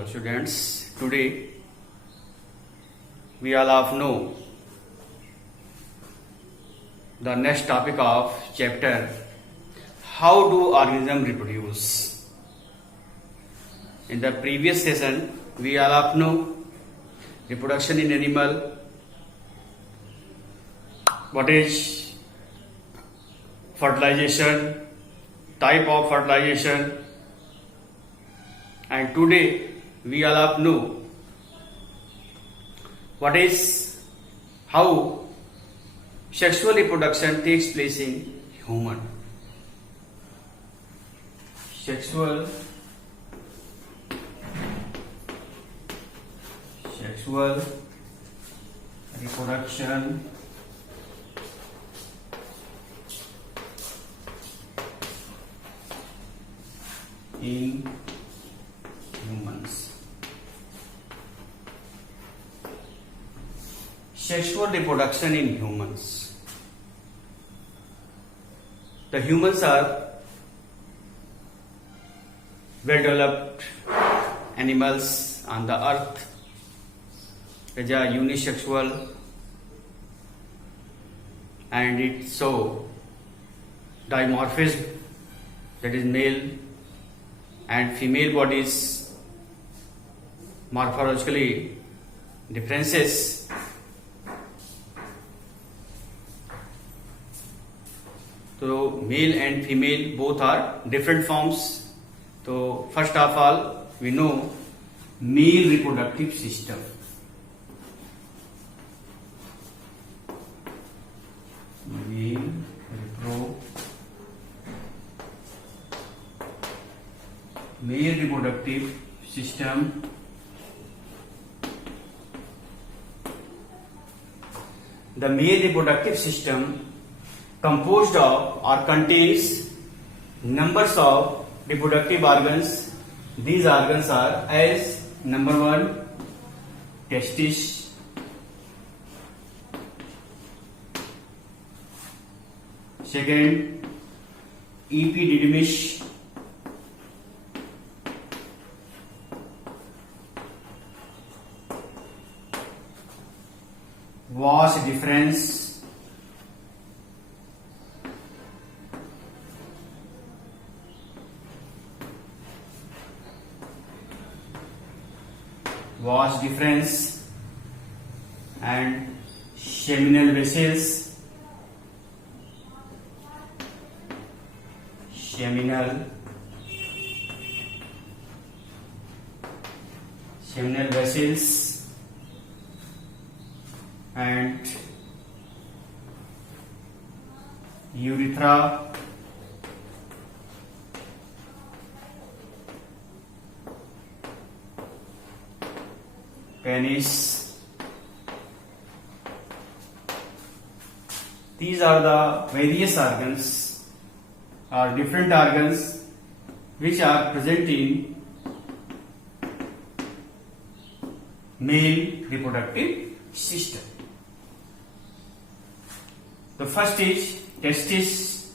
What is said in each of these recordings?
Hello students, today we all of know the next topic of chapter, how do organisms reproduce. In the previous session we all of know reproduction in animal, what is fertilization, type of fertilization, and today we all of know what is how sexual reproduction takes place in human. Sexual reproduction in humans. Sexual reproduction in humans. The humans are well developed animals on the earth. They are unisexual and it's so dimorphism, that is male and female bodies morphologically differences. So male and female both are different forms. So first of all we know male reproductive system. Male reproductive system. The male reproductive system composed of or contains numbers of reproductive organs. These organs are as number 1 testis, second epididymis, vas deferens, and seminal vessels, and urethra, penis. These are the various organs or different organs which are present in male reproductive system. The first is testis.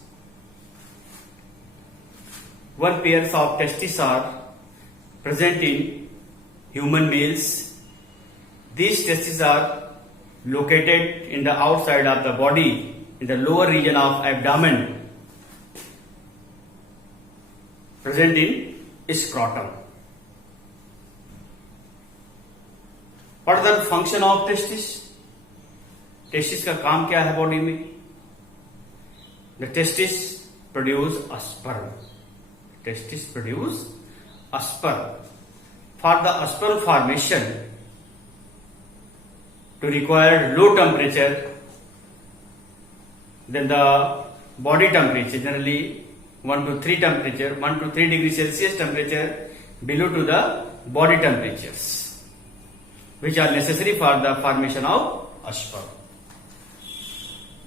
One pairs of testes are present in human males. These testes are located in the outside of the body, in the lower region of abdomen, present in scrotum. What is the function of testis? Testis का काम क्या है body में? The testis produce a sperm. Testis produce a sperm. For the sperm formation, to require low temperature, then the body temperature, generally 1 to 3 degrees Celsius temperature below to the body temperatures, which are necessary for the formation of a sperm.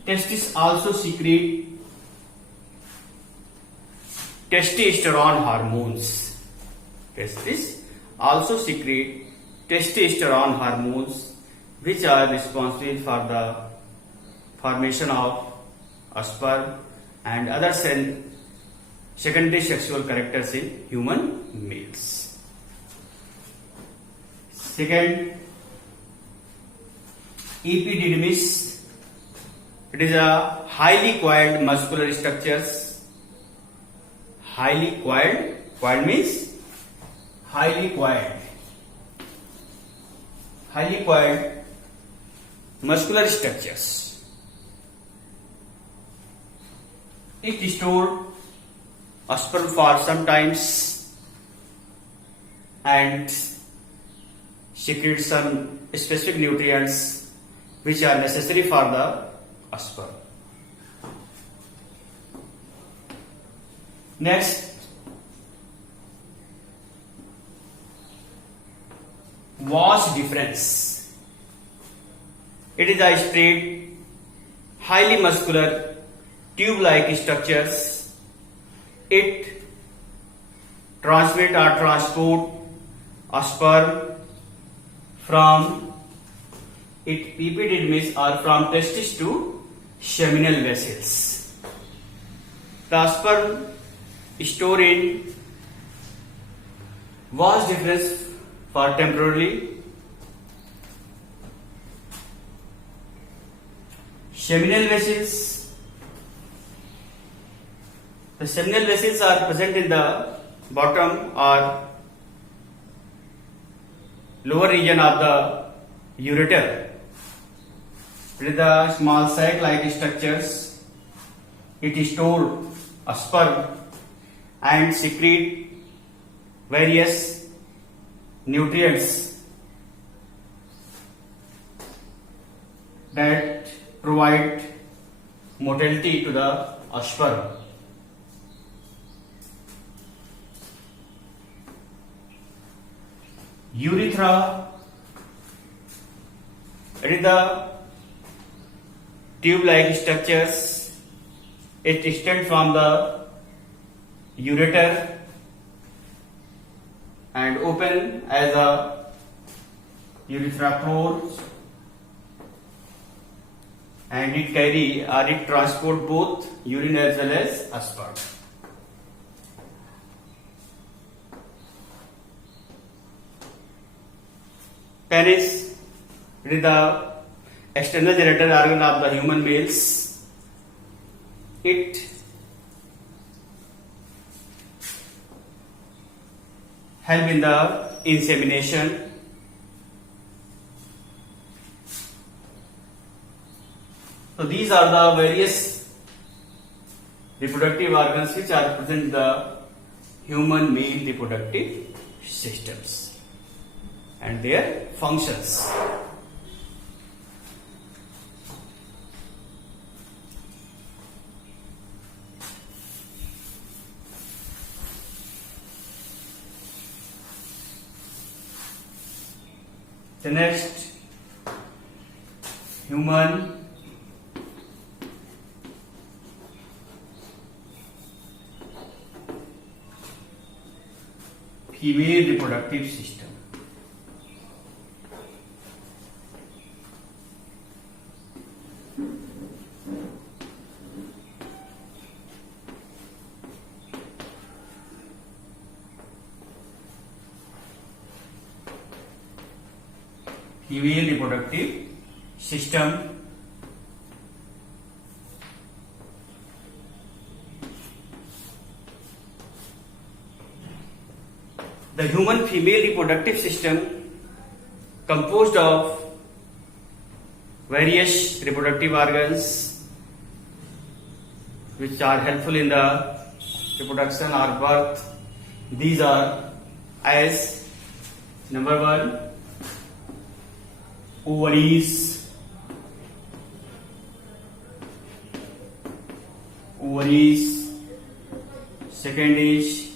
Testis also secrete testosterone hormones. Testis also secrete testosterone hormones, which are responsible for the formation of sperm and other secondary sexual characters in human males. Second, epididymis. It is a highly coiled muscular structures. Highly coiled. Coiled means highly coiled. Highly coiled muscular structures. It stores sperm for some times and secretes some specific nutrients which are necessary for the sperm. Next, vas deferens. It is a straight, highly muscular, tube-like structures. It transmit or transport a sperm from its epididymis or from testis to seminal vessels. The sperm stored in vas deferens for temporarily. Seminal vessels. The seminal vessels are present in the bottom or lower region of the ureter. With the small sac-like structures, it stores a sperm and secrete various nutrients that provide motility to the sperm. Urethra. It is the tube-like structures. It extends from the ureter and open as a urethra pores, and it carry or it transport both urine as well as sperm. Penis. It is the external genital organ of the human males. It help in the insemination. So these are the various reproductive organs which are present in the human male reproductive systems and their functions. The next, human female reproductive system. Female reproductive system. The human female reproductive system composed of various reproductive organs which are helpful in the reproduction or birth. These are as number 1, ovaries. Second is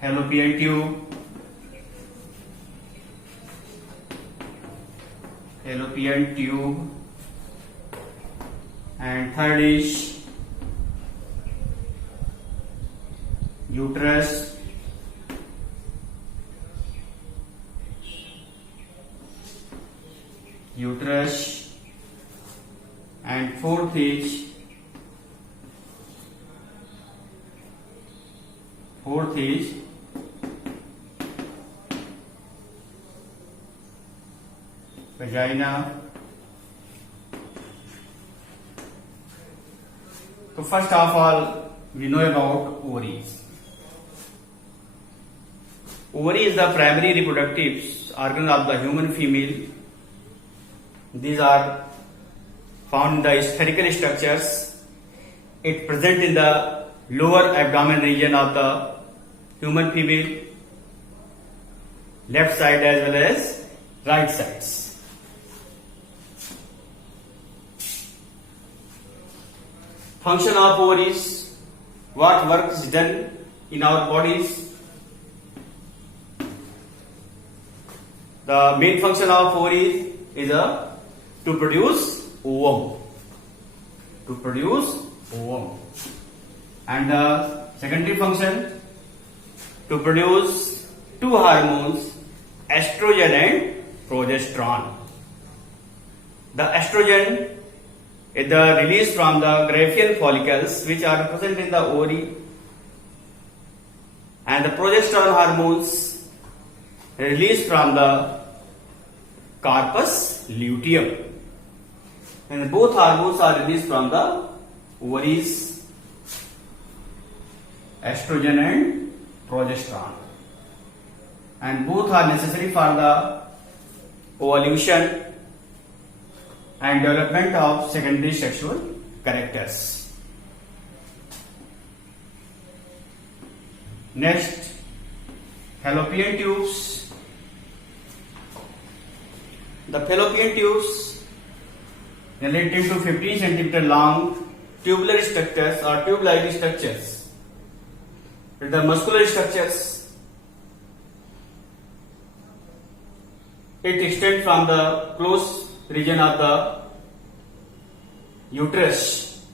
fallopian tube, and third is uterus, and fourth is Fourth is vagina. So first of all, we know about ovaries. Ovary is the primary reproductive organ of the human female. These are found in the spherical structures. It present in the lower abdomen region of the human female, left side as well as right sides. Function of ovaries. What work is done in our bodies? The main function of ovaries is to produce ovum. To produce ovum. And the secondary function to produce two hormones, estrogen and progesterone. The estrogen is the release from the Graafian follicles which are present in the ovary, and the progesterone hormones released from the corpus luteum, and both hormones are released from the ovaries, estrogen and progesterone, and both are necessary for the ovulation and development of secondary sexual characters. Next, fallopian tubes. The fallopian tubes relate to 15 cm long tubular structures or tube-like structures. The muscular structures, it extends from the close region of the uterus.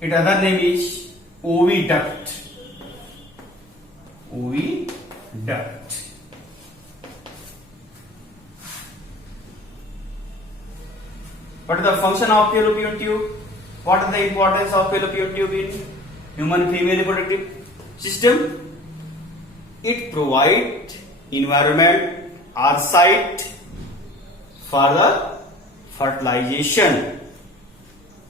Its other name is oviduct. Oviduct. What is the function of fallopian tube? What is the importance of fallopian tube in human female reproductive system? It provides environment or site for the fertilization,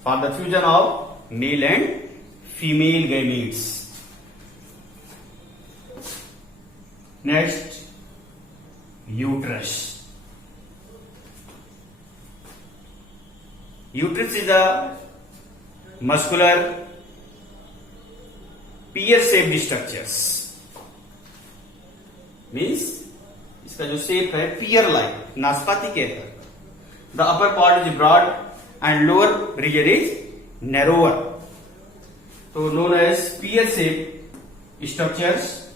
for the fusion of male and female gametes. Next, uterus. Uterus is a muscular pear-shaped structures. Means इसका जो shape है pear like, नाशपाती के है. The upper part is broad and lower region is narrower. So known as pear-shaped structures.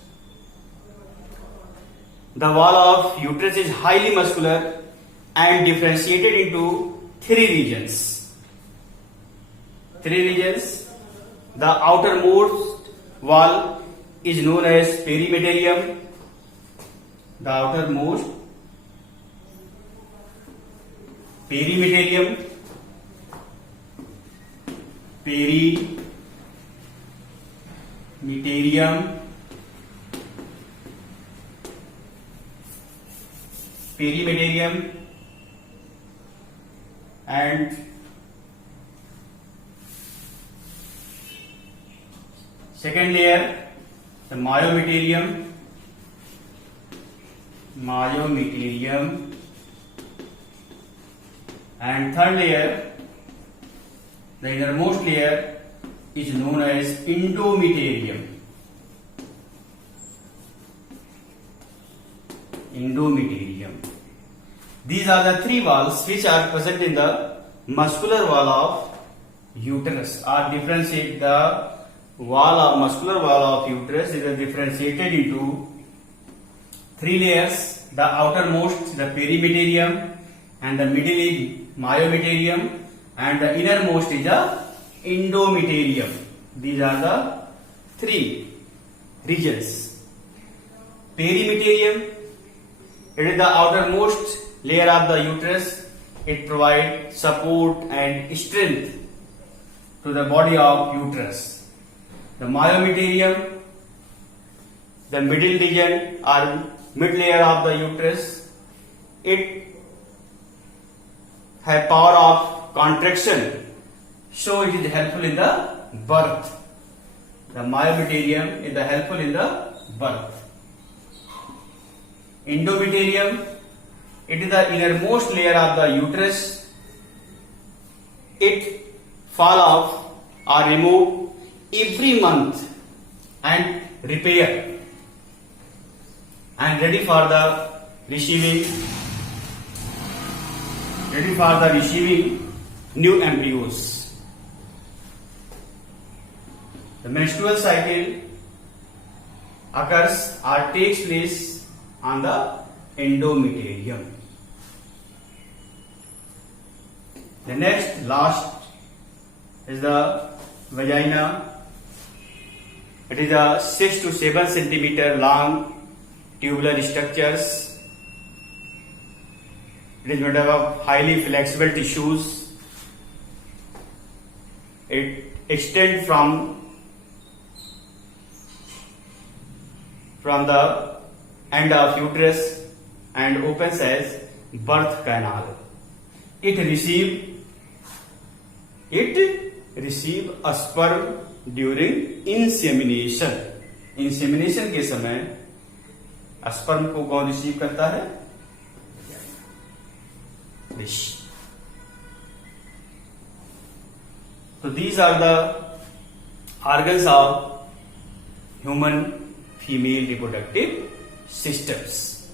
The wall of uterus is highly muscular and differentiated into three regions. The outermost wall is known as perimeterium. The outermost perimeterium. And second layer, the myometerium, and third layer, the innermost layer, is known as endometerium. These are the three walls which are present in the muscular wall of uterus, or differentiate the muscular wall of uterus is differentiated into three layers. The outermost, the perimeterium, and the middle is myometerium, and the innermost is the endometerium. These are the three regions. Perimeterium, it is the outermost layer of the uterus. It provides support and strength to the body of uterus. The myometerium, the middle region or mid layer of the uterus, it have power of contraction, so it is helpful in the birth. The myometerium is helpful in the birth. Endometerium, it is the innermost layer of the uterus. It fall off or remove every month and repair and ready for the receiving new embryos. The menstrual cycle occurs or takes place on the endometerium. The last is the vagina. It is a 6 to 7 centimeter long tubular structures. It is made up of highly flexible tissues. It extends from the end of uterus and opens as birth canal. It receive a sperm during insemination. Insemination के समय sperm को कौन receive करता है? Fish. So these are the organs of human female reproductive systems.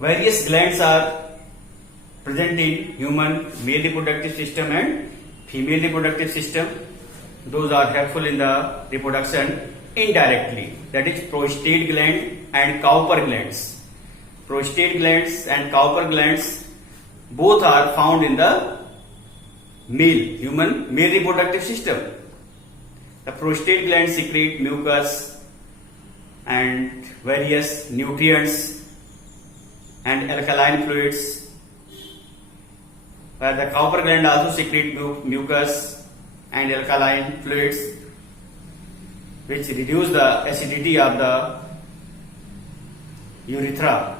Various glands are present in human male reproductive system and female reproductive system. Those are helpful in the reproduction indirectly. That is prostate gland and Cowper glands. Prostate glands and Cowper glands both are found in the human male reproductive system. The prostate gland secrete mucus and various nutrients and alkaline fluids, where the Cowper gland also secrete mucus and alkaline fluids, which reduce the acidity of the urethra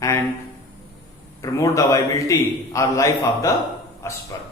and promote the viability or life of the sperm.